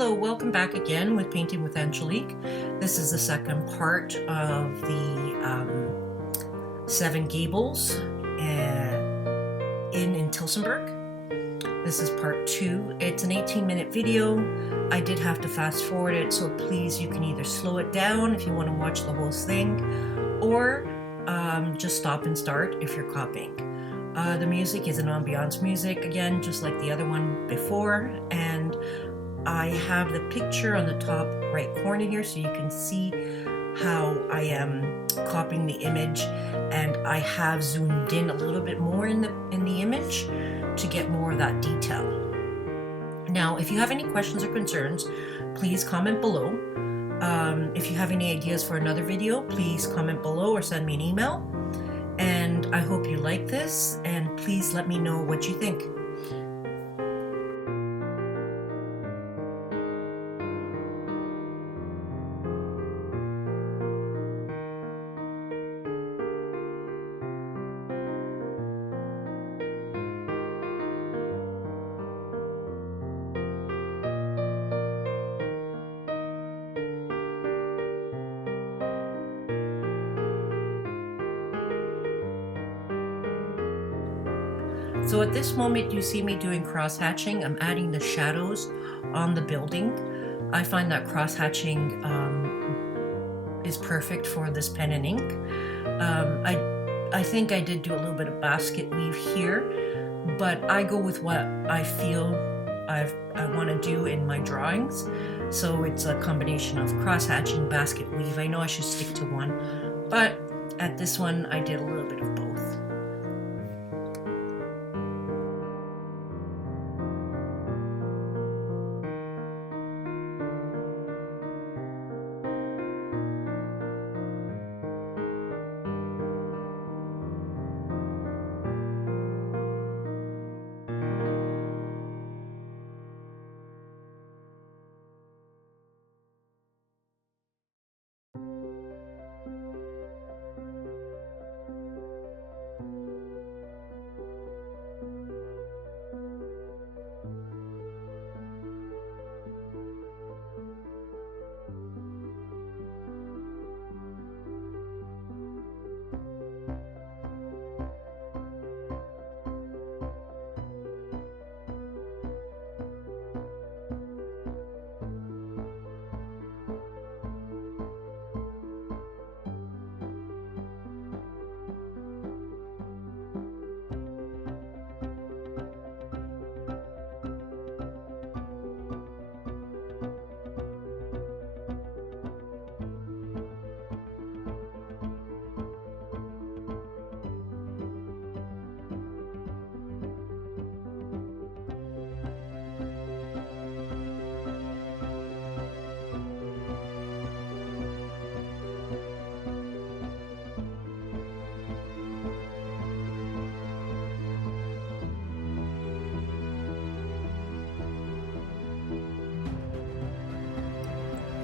Hello, welcome back again with Painting with Angelique. This is the second part of the 7 Gables in Tillsonburg. This is part 2. It's an 18-minute video. I did have to fast forward it, so please, you can either slow it down if you want to watch the whole thing, or just stop and start if you're copying. The music is an ambiance music, again, just like the other one before, and I have the picture on the top right corner here so you can see how I am copying the image, and I have zoomed in a little bit more in the image to get more of that detail. Now, if you have any questions or concerns, please comment below. If you have any ideas for another video, please comment below or send me an email. And I hope you like this, and please let me know what you think. So at this moment you see me doing cross-hatching. I'm adding the shadows on the building. I find that cross-hatching is perfect for this pen and ink. I think I did do a little bit of basket weave here, but I go with what I feel I want to do in my drawings. So it's a combination of cross-hatching, basket weave. I know I should stick to one, but at this one I did a little bit of both.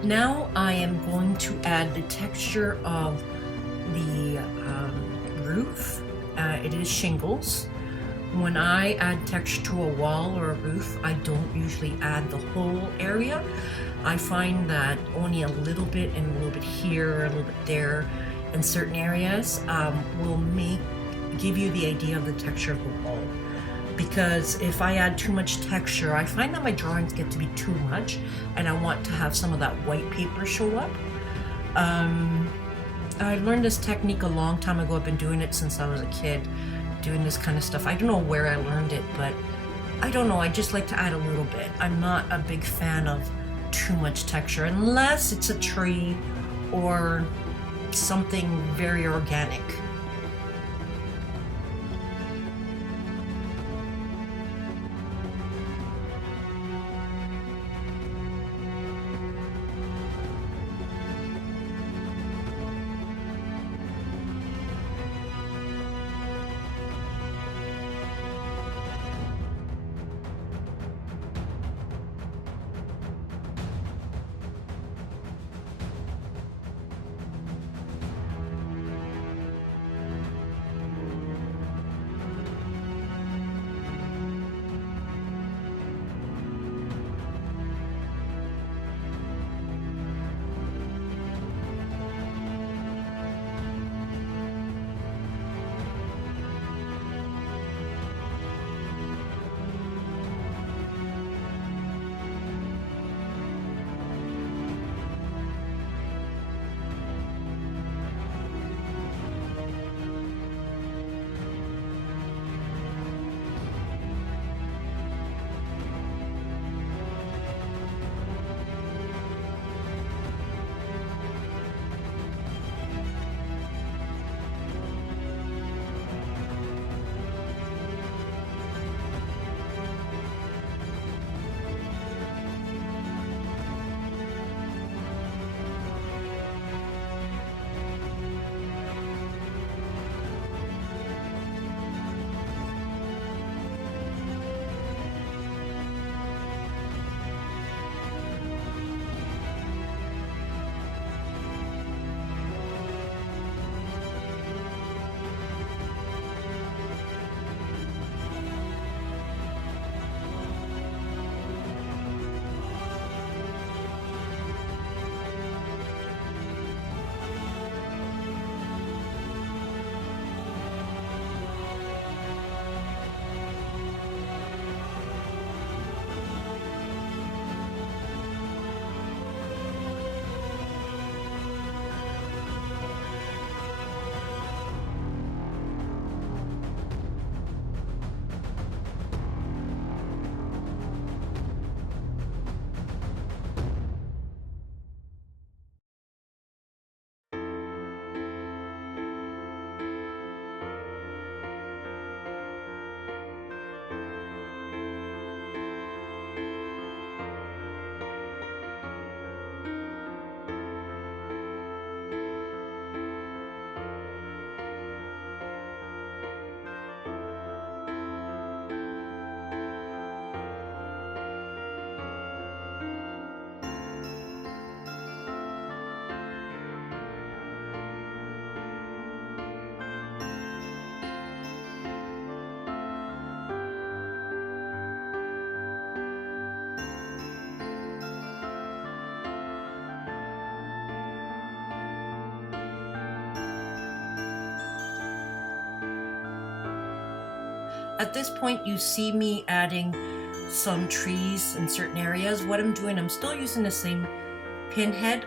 Now I am going to add the texture of the roof. It is shingles. When I add texture to a wall or a roof, I don't usually add the whole area. I find that only a little bit and a little bit here, a little bit there, in certain areas will give you the idea of the texture of the wall. Because if I add too much texture, I find that my drawings get to be too much, and I want to have some of that white paper show up. I learned this technique a long time ago. I've been doing it since I was a kid, doing this kind of stuff. I don't know where I learned it, but I don't know, I just like to add a little bit. I'm not a big fan of too much texture, unless it's a tree or something very organic. At this point, you see me adding some trees in certain areas. What I'm doing, I'm still using the same pen head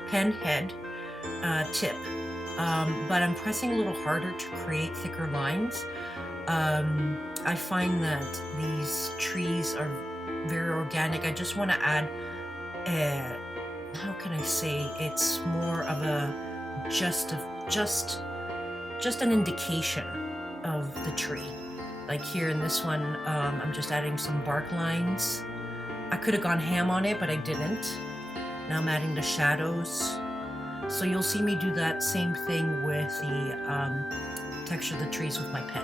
tip, but I'm pressing a little harder to create thicker lines. I find that these trees are very organic. I just want to add, how can I say, it's more of a just an indication of the tree. Like here in this one, I'm just adding some bark lines. I could have gone ham on it, but I didn't. Now I'm adding the shadows. So you'll see me do that same thing with the texture of the trees with my pen.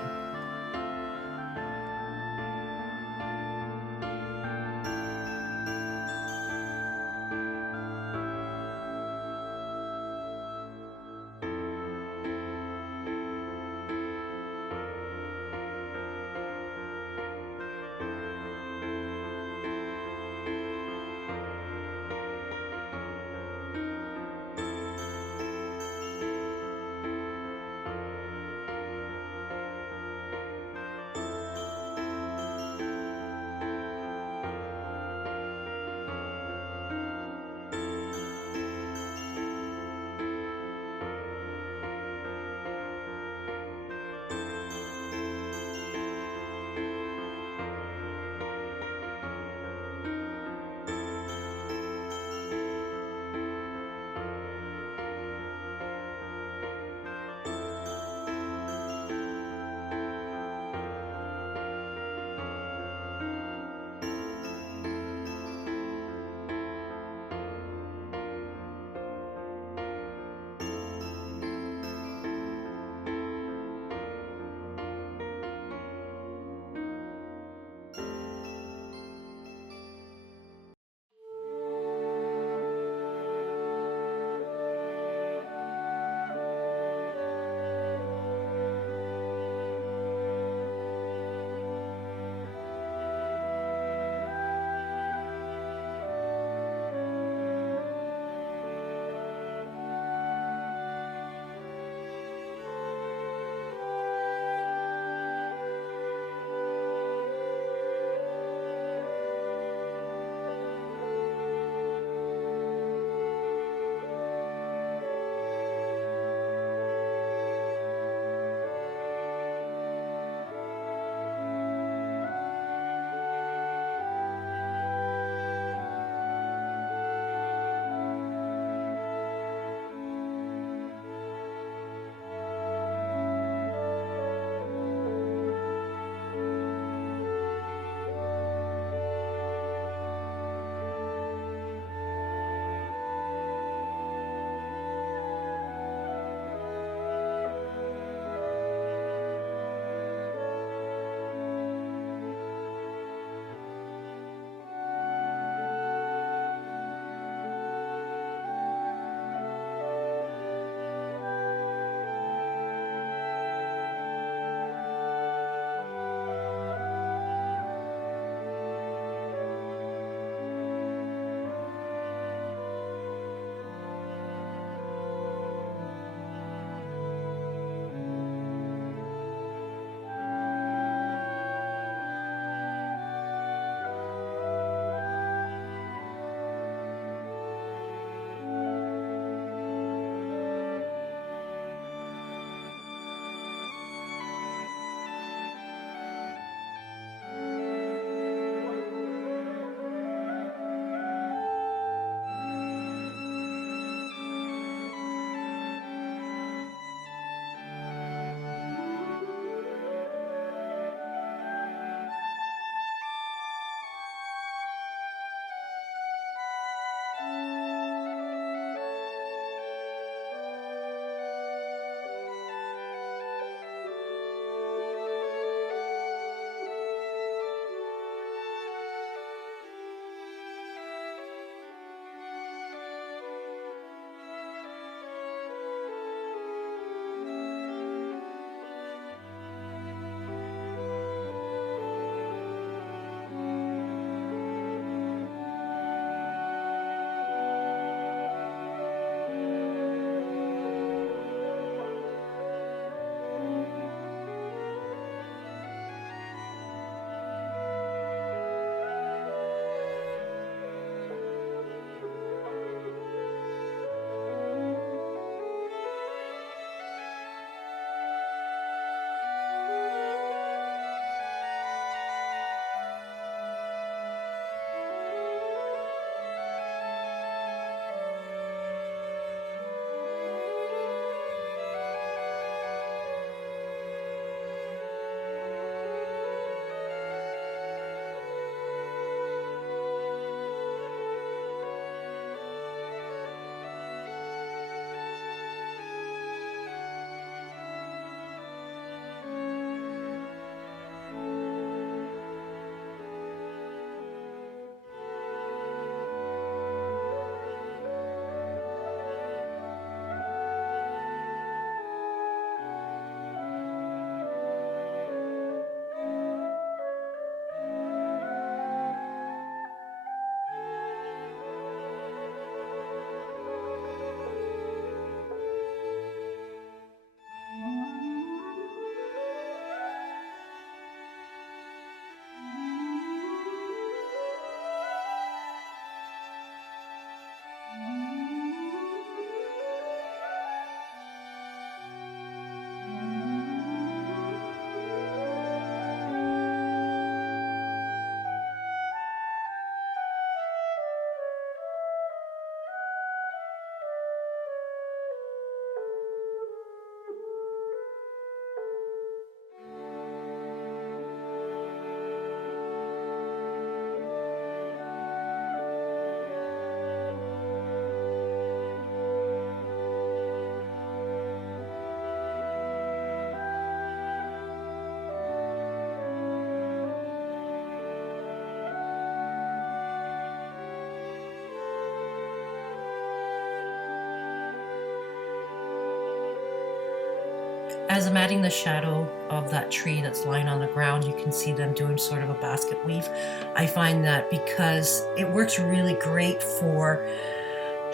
As I'm adding the shadow of that tree that's lying on the ground, you can see them doing sort of a basket weave. I find that because it works really great for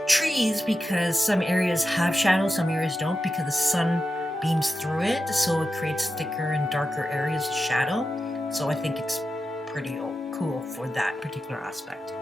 trees, because some areas have shadows, some areas don't, because the sun beams through it, so it creates thicker and darker areas of shadow. So I think it's pretty cool for that particular aspect.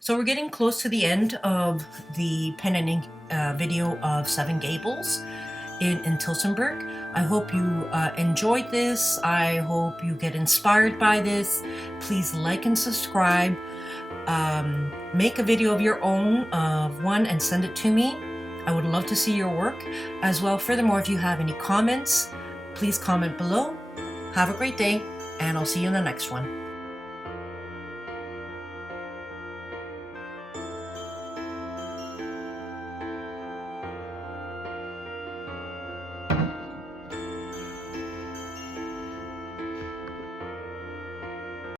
So we're getting close to the end of the pen and ink video of 7 Gables in Tillsonburg. I hope you enjoyed this. I hope you get inspired by this. Please like and subscribe. Make a video of your own of one and send it to me. I would love to see your work as well. Furthermore, if you have any comments, please comment below. Have a great day, and I'll see you in the next one.